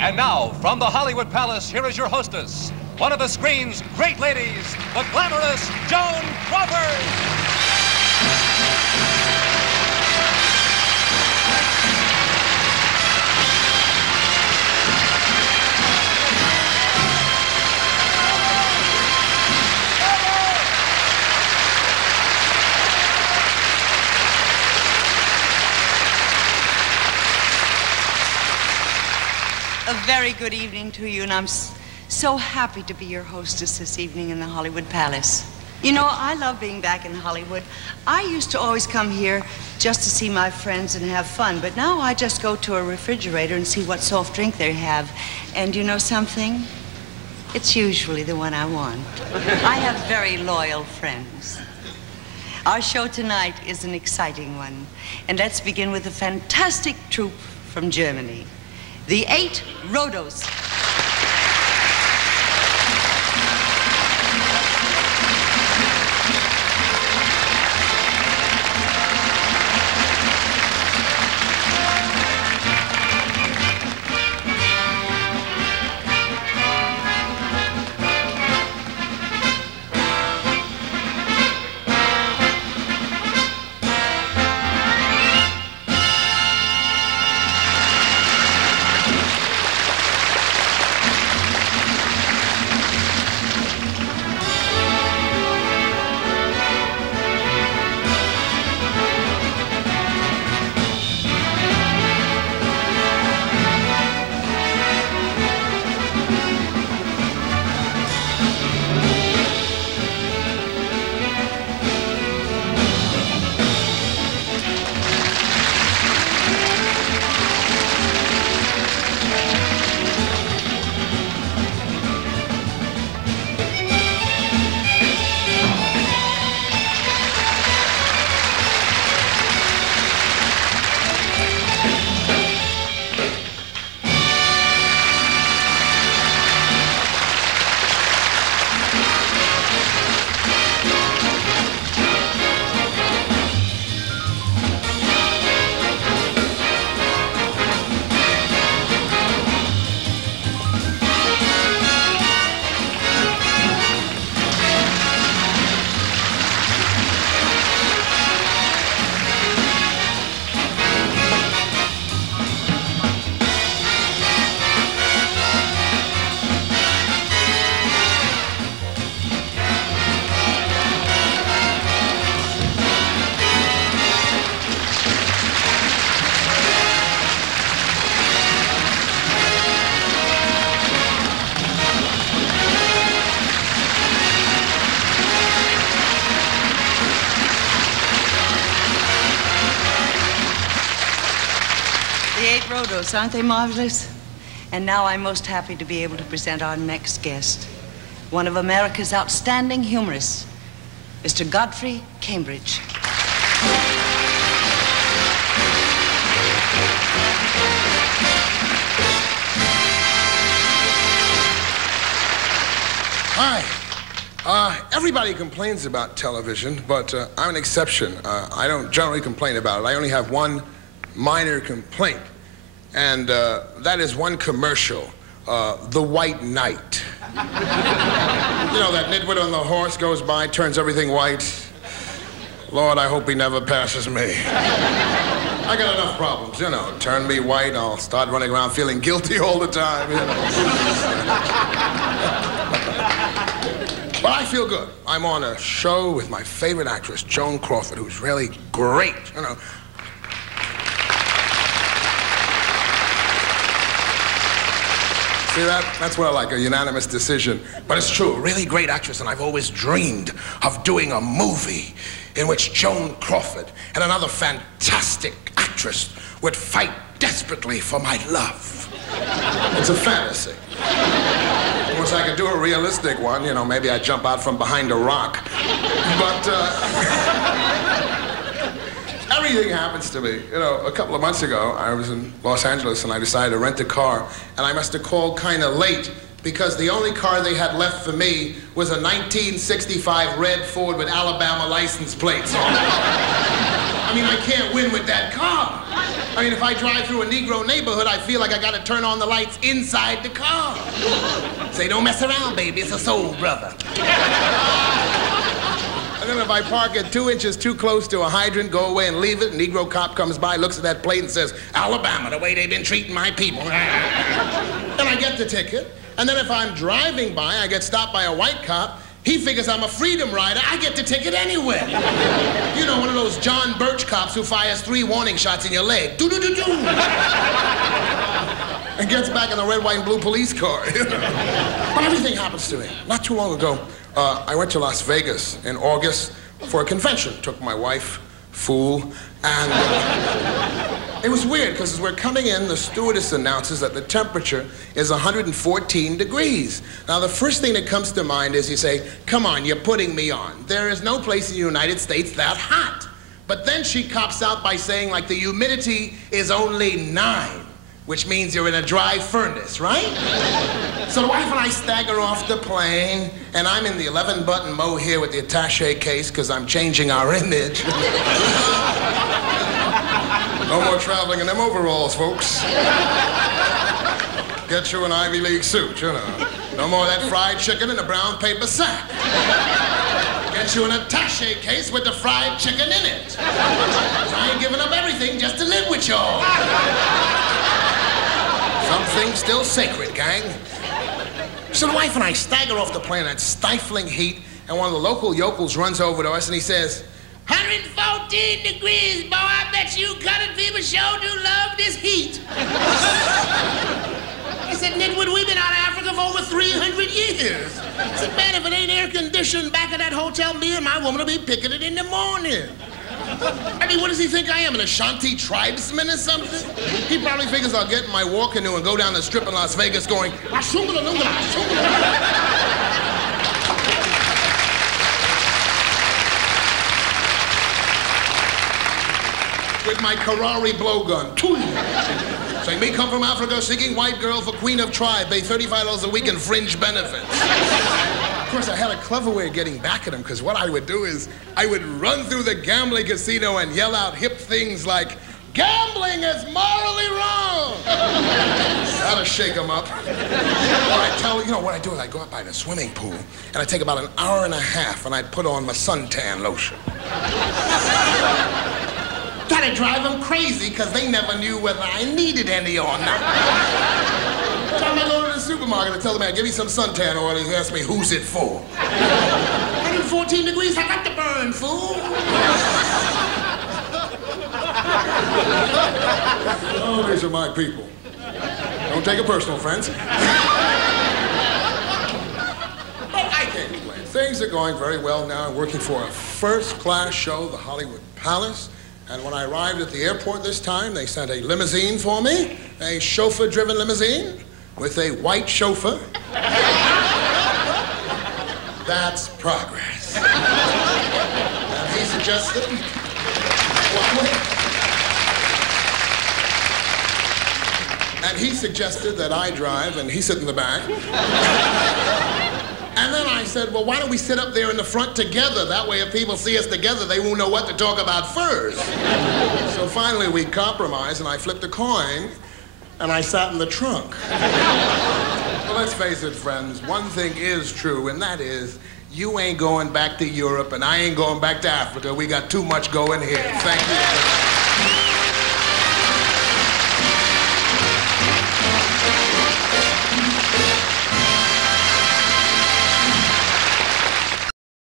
And now, from the Hollywood Palace, here is your hostess, one of the screen's great ladies, the glamorous Joan Crawford. A very good evening to you, and I'm so happy to be your hostess this evening in the Hollywood Palace. You know, I love being back in Hollywood. I used to always come here just to see my friends and have fun, but now I just go to a refrigerator and see what soft drink they have. And you know something? It's usually the one I want. I have very loyal friends. Our show tonight is an exciting one, and let's begin with a fantastic troupe from Germany. The 8 Rodos. Rodos, aren't they marvelous? And now I'm most happy to be able to present our next guest, one of America's outstanding humorists, Mr. Godfrey Cambridge. Hi. Everybody complains about television, but I'm an exception. I don't generally complain about it. I only have one minor complaint. And that is one commercial, The White Knight. You know, that nitwit on the horse goes by, turns everything white. Lord, I hope he never passes me. I got enough problems, you know. Turn me white, I'll start running around feeling guilty all the time, you know. But I feel good. I'm on a show with my favorite actress, Joan Crawford, who's really great, you know. See that? That's what I like, a unanimous decision. But it's true, a really great actress, and I've always dreamed of doing a movie in which Joan Crawford and another fantastic actress would fight desperately for my love. It's a fantasy. Of course, I could do a realistic one, you know, maybe I'd jump out from behind a rock. But, everything happens to me. You know, a couple of months ago, I was in Los Angeles and I decided to rent a car, and I must have called kind of late because the only car they had left for me was a 1965 red Ford with Alabama license plates on it. I mean, I can't win with that car. I mean, if I drive through a Negro neighborhood, I feel like I gotta turn on the lights inside the car. Say, don't mess around, baby, it's a soul brother. And then if I park it 2 inches too close to a hydrant, go away and leave it, a Negro cop comes by, looks at that plate and says, Alabama, the way they've been treating my people. And I get the ticket. And then if I'm driving by, I get stopped by a white cop. He figures I'm a freedom rider. I get the ticket anywhere. You know, one of those John Birch cops who fires 3 warning shots in your leg. Do-do-do-do. And gets back in the red, white, and blue police car. But everything happens to me. Not too long ago, I went to Las Vegas in August for a convention. Took my wife, fool, and it was weird because as we're coming in, the stewardess announces that the temperature is 114 degrees. Now, the first thing that comes to mind is you say, come on, you're putting me on. There is no place in the United States that hot. But then she cops out by saying, like, the humidity is only 9. Which means you're in a dry furnace, right? So the wife and I stagger off the plane, and I'm in the 11-button mohair with the attaché case because I'm changing our image. No more traveling in them overalls, folks. Get you an Ivy League suit, you know. No more of that fried chicken in a brown paper sack. Get you an attaché case with the fried chicken in it. I ain't giving up everything just to live with y'all. Some things still sacred, gang. So the wife and I stagger off the plane in that stifling heat, and one of the local yokels runs over to us and he says, 114 degrees, boy, I bet you colored people sure do love this heat. He said, Nitwood, we've been out of Africa for over 300 years. I said, man, if it ain't air conditioned back at that hotel, me and my woman will be picking it in the morning. I mean, what does he think I am, an Ashanti tribesman or something? He probably figures I'll get in my war canoe and go down the strip in Las Vegas going, Ashungala-lungala, ashungala. With my Karari blowgun. Say, me come from Africa, seeking white girl for queen of tribe, pay $35 a week in fringe benefits. Of course, I had a clever way of getting back at him, because what I would do is I would run through the gambling casino and yell out hip things like, gambling is morally wrong! That'll shake him up. Or you know what I do is I go up by the swimming pool, and I take about an hour and a half, and I'd put on my suntan lotion. That'd drive them crazy, because they never knew whether I needed any or not. Time I go to the supermarket and tell the man, give me some suntan oil, he asks me, who's it for? 114 degrees, I got to burn, fool. Oh, these are my people. Don't take it personal, friends. But I can't complain. Things are going very well now. I'm working for a first-class show, the Hollywood Palace. And when I arrived at the airport this time, they sent a limousine for me, a chauffeur-driven limousine with a white chauffeur. That's progress. And he suggested... And he suggested that I drive and he sit in the back. And then I said, well, why don't we sit up there in the front together? That way, if people see us together, they won't know what to talk about first. So finally, we compromised, and I flipped a coin, and I sat in the trunk. Well, let's face it, friends, one thing is true, and that is, you ain't going back to Europe, and I ain't going back to Africa. We got too much going here. Thank you.